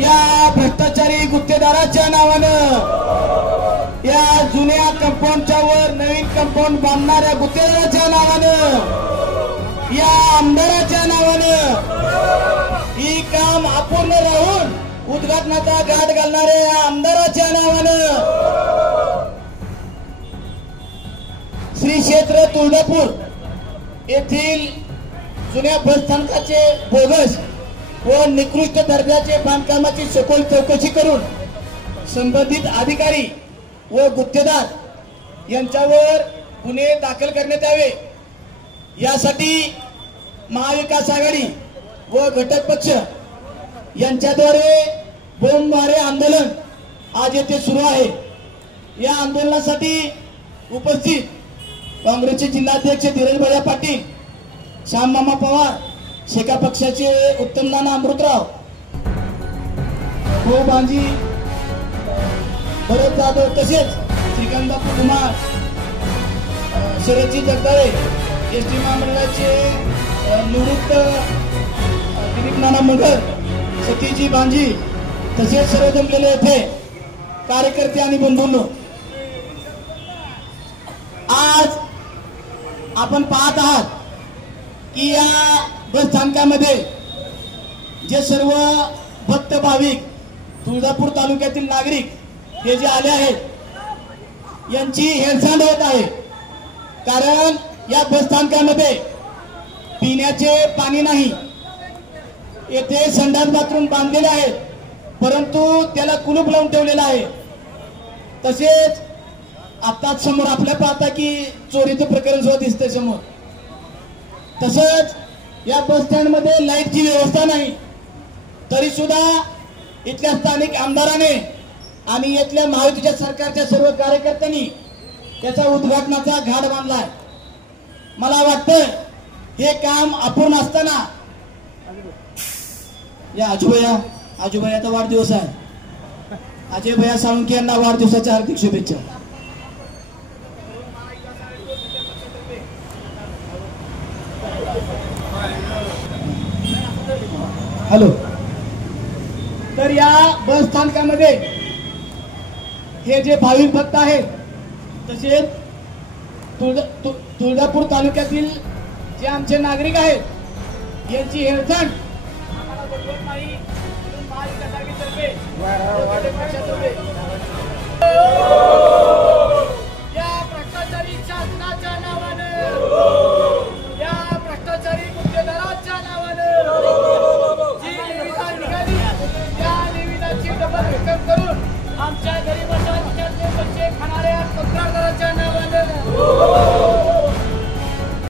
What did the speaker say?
या भ्रष्टाचारी गुत्तेदाराच्या नावानं, या जुन्या कंपाऊंडच्या वर नवीन कंपाऊंड बांधणाऱ्या गुत्तेदाराच्या नावानं, या आमदाराच्या नावानं ही काम अपूर्ण राहून उद्घाटनाचा घाट घालणाऱ्या या आमदाराच्या नावानं श्री क्षेत्र तुळजापूर येथील जुन्या बसस्थानकाचे बोगस व निकृष्ट दर्जाचे बांधकामाची सखोल चौकशी करून संबंधित अधिकारी व गुत्तेदार यांच्यावर गुन्हे दाखल करण्यात यावे यासाठी महाविकास आघाडी व घटक पक्ष यांच्याद्वारे बोंबमारे आंदोलन आज येथे सुरू आहे। या आंदोलनासाठी उपस्थित काँग्रेसचे जिल्हाध्यक्ष धीरज भैया पाटील, श्याम मामा पवार, शेका पक्षाचे उत्तम नाना अमृतराव, भाऊ बांजी भरत जाधव, तसेच श्रीकांत बापू कुमार, शरदजी जगदाळे, एसटी महामंडळाचे निवृत्त दिलीप नाना मगर, सतीजी बांजी, तसेच सर्व जमलेले येथे कार्यकर्ते आणि बंधूंनो, आज आपण पाहत आहात की या बस स्थानकामध्ये जे सर्व भक्त भाविक तुळजापूर तालुक्यातील नागरिक हे जे आले आहेत यांची हेळसांड होत आहे। कारण या बस स्थानकामध्ये पिण्याचे पाणी नाही, येथे संडास बाथरूम बांधलेले आहेत परंतु त्याला कुलूप लावून ठेवलेलं आहे। तसेच आताच समोर आपल्या पाहता की चोरीचं प्रकरण सुद्धा दिसतंय समोर। तसंच या बस स्टँड मध्ये लाईटची व्यवस्था नाही, तरी सुद्धा इथल्या स्थानिक आमदाराने आणि इथल्या महायुतीच्या सरकारच्या सर्व कार्यकर्त्यांनी त्याचा उद्घाटनाचा घाट बांधलाय। मला वाटतं हे काम अपूर्ण असताना या आजूभैयाचा वाढदिवस आहे, अजय भैया साळुंखे यांना वाढदिवसाच्या हार्दिक शुभेच्छा। हॅलो, तर या बस स्थानकामध्ये हे जे भाविक भक्त आहेत तसेच तुळजापूर तालुक्यातील जे आमचे नागरिक आहेत यांची हेळसांड